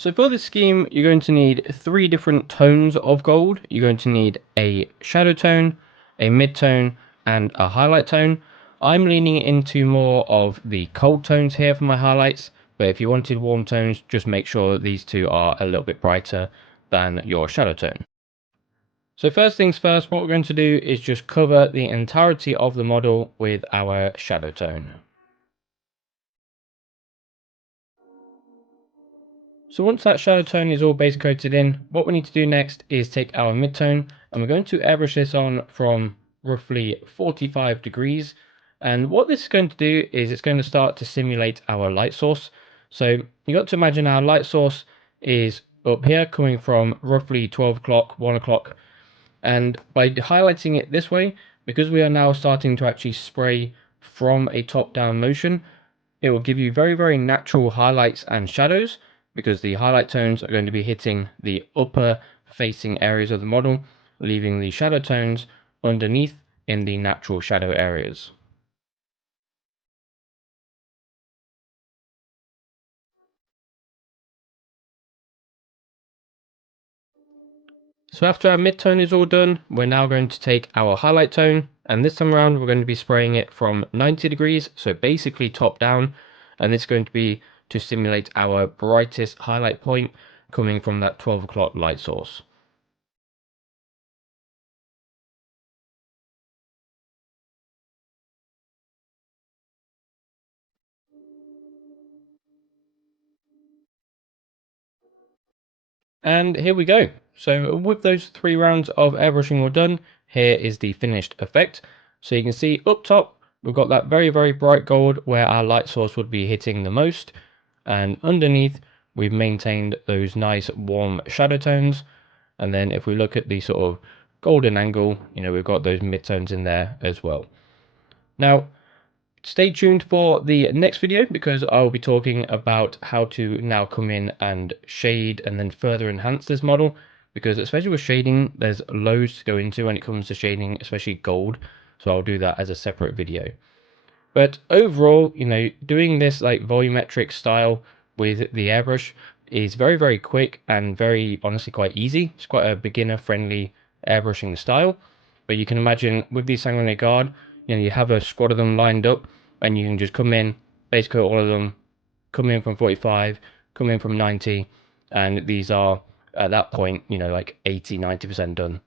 So for this scheme, you're going to need three different tones of gold. You're going to need a shadow tone, a mid-tone, and a highlight tone. I'm leaning into more of the cold tones here for my highlights, but if you wanted warm tones, just make sure that these two are a little bit brighter than your shadow tone. So first things first, what we're going to do is just cover the entirety of the model with our shadow tone. So once that shadow tone is all base coated in, what we need to do next is take our mid-tone and we're going to airbrush this on from roughly 45 degrees. And what this is going to do is it's going to start to simulate our light source. So you got to imagine our light source is up here coming from roughly 12 o'clock, 1 o'clock. And by highlighting it this way, because we are now starting to actually spray from a top-down motion, it will give you very, very natural highlights and shadows because the highlight tones are going to be hitting the upper facing areas of the model, leaving the shadow tones underneath in the natural shadow areas. So after our mid-tone is all done, we're now going to take our highlight tone, and this time around we're going to be spraying it from 90 degrees, so basically top down, and this is going to be to simulate our brightest highlight point coming from that 12 o'clock light source. And here we go. So with those 3 rounds of airbrushing all done, here is the finished effect. So you can see up top, we've got that very, very bright gold where our light source would be hitting the most. And underneath, we've maintained those nice warm shadow tones. And then if we look at the sort of golden angle, we've got those mid-tones in there as well. Now, stay tuned for the next video because I'll be talking about how to now come in and shade and then further enhance this model, because especially with shading there's loads to go into when it comes to shading, especially gold, so I'll do that as a separate video. But overall, doing this like volumetric style with the airbrush is very, very quick and very honestly quite easy. It's quite a beginner friendly airbrushing style. But you can imagine with these Sanguinary Guard, you have a squad of them lined up and you can just come in, base coat all of them, come in from 45, come in from 90, and these are at that point, like 80, 90% done.